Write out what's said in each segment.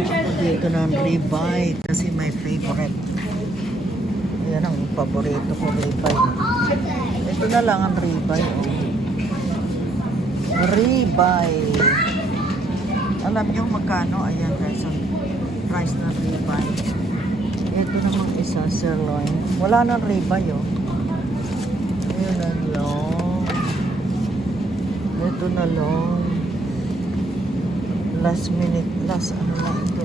lang ako dito ng ribeye kasi my favorite. Yan ang paborito ko, ribeye. Ito na lang ang ribeye. Oh. Ribeye. Alam nyo magkano? Ayan guys, ang price ng ribeye. Ito namang isa, sirloin. Wala nang ribeye, oh. Ayun na lang. Ito na lang. Last minute, last ano na ito.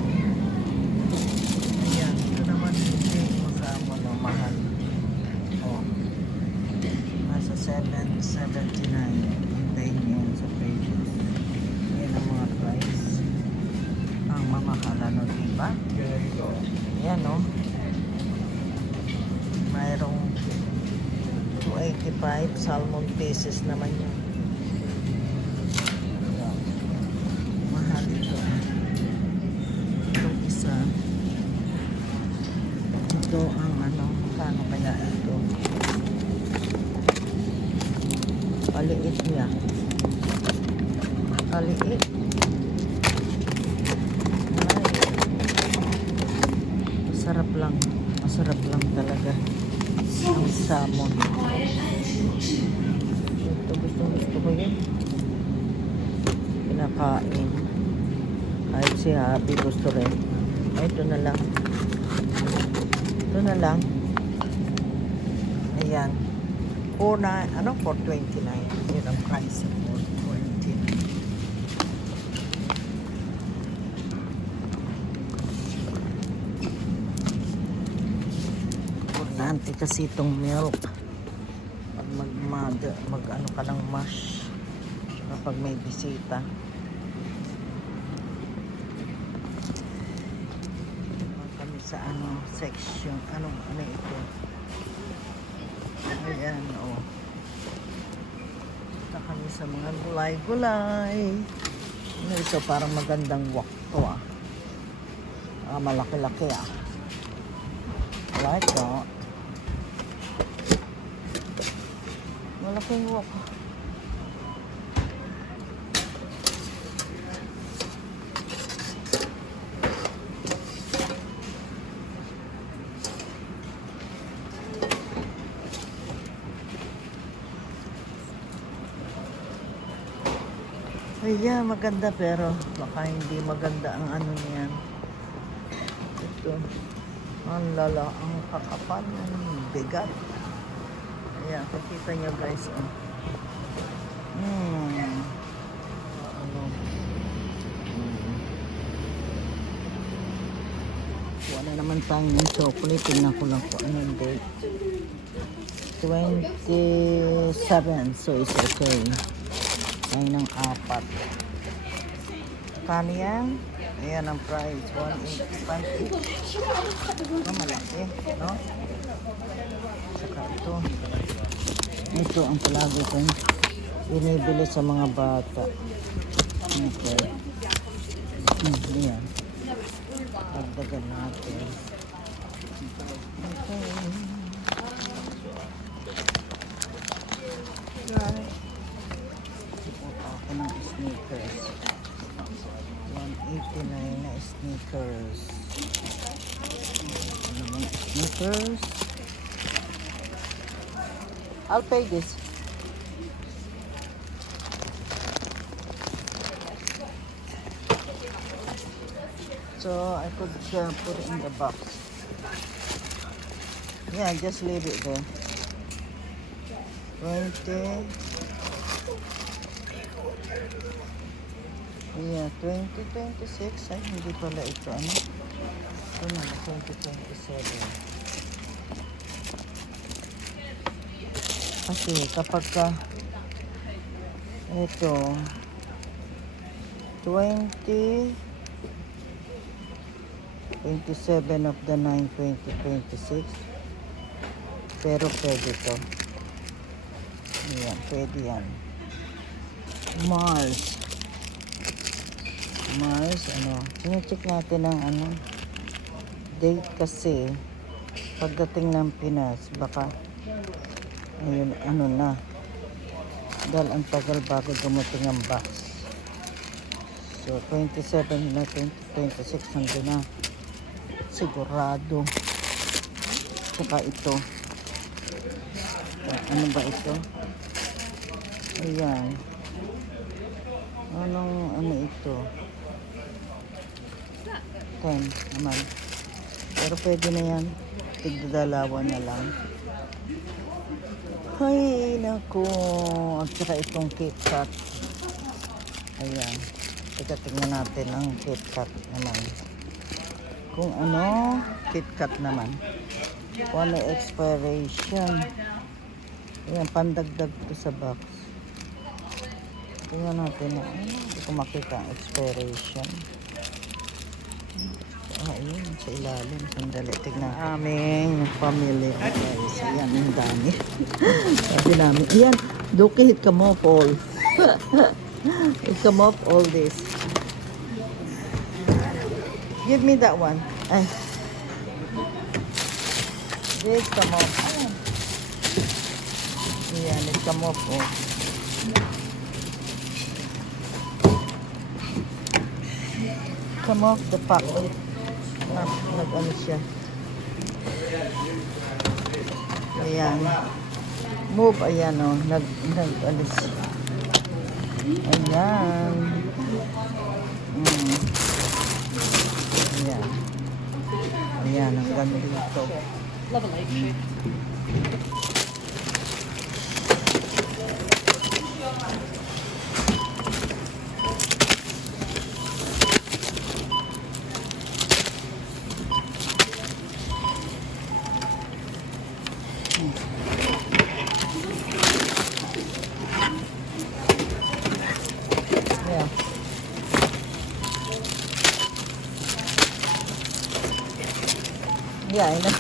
Ayan, ito naman hindi masama na mahal. Oh. Nasa 7.79. Hintayin yun sa pages. Ayan ang mga price. Ang mamahala no, diba? Ayan, oh. Mayroong 285 salmon pieces naman yun. Ito ang ano, paano kaya ito? Paliit niya. Paliit. Masarap lang. Masarap lang talaga. Ang salmon. Ito gusto ko yun. Pinakain. Kahit si Happy gusto rin. Ito na lang. Ito na lang. Ayan. 429. Yun ang price. 420. Importante kasi itong milk. Pag mag ano ka ng mash. Kapag may bisita. Sa ano section, ano ito, ayan, oh, ito kami sa mga gulay-gulay. Ano ito, parang magandang wok to, malaki-laki, like that, malaking wok. Ayan, maganda pero baka hindi maganda ang ano niyan. Ito. Ang lala, ang kakapal, ang bigat. Ayan, pakita nyo guys. Ano. Wala naman tayong chocolate. Tingnan ko lang po anong date. 27, so it's okay. Ay ng 4. Kano yan? Ayan ang price. 185 each. Malaki, no? Saka ito. Ito ang palagi kong binibili sa mga bata. Okay. Ayan. Pagdagan natin. Okay. Right. Ng sneakers 189 na sneakers. Sneakers, I'll pay this. So I could put it in the box. Yeah, just leave it there. 20. Yeah, 2026. Ay, hindi pala ito. Ano? Ito na, 2027. Kasi kapag ka ito 27 of the 9, 2026. Pero pwede to. Ayan, pwede yan. Mars, ano, sinecheck natin ang ano, date kasi pagdating ng Pinas, baka, ayun, ano na, dahil ang tagal bago dumating ang box. So, 27 na 20. 26 nandun na. Sigurado. Saka ito. Ano ba ito? Ayan. Ano ito? 10 naman. Pero pwede na yan. Tigdadalawan na lang. Ay, naku. At saka itong KitKat. Ayan. Teka, tingnan natin ang KitKat naman. Kung ano, KitKat naman. Kung ano expiration. Ayan, pandagdag to sa box. Tingnan natin na. Hindi ko makita ang expiration. Ayun, sa ilalim. Sandali, tignan. Aming family. Guys, ayan, yung dami. Sabi namin, ayan, Doki, hit come off all. Hit come off all this. Give me that one. Ay. Hit come off. Ayan. Ayan, hit come off all. Come off the pack. Nag-ano siya. Ayan. Move, ayan o. Nag-alis. Ayan. Ayan. Ayan, hanggang dito. Love a light shade. Yeah. Yeah, I know.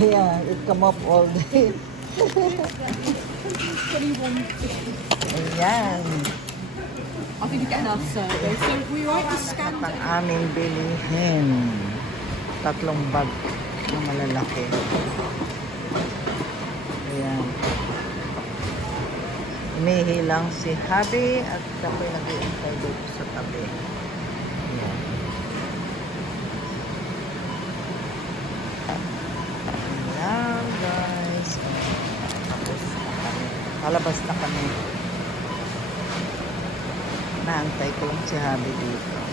Yeah, it come up all day. Ayan. I think you get enough survey. So we write the scan At ang aming bilihin. 3 bag na malalaki. Ayan. Umihilang si Habi at ako'y nag-iintay dito sa tabi. Ayan. Ayan guys. Tapos na kami. Palabas na kami. Naantay ko lang si Habi dito.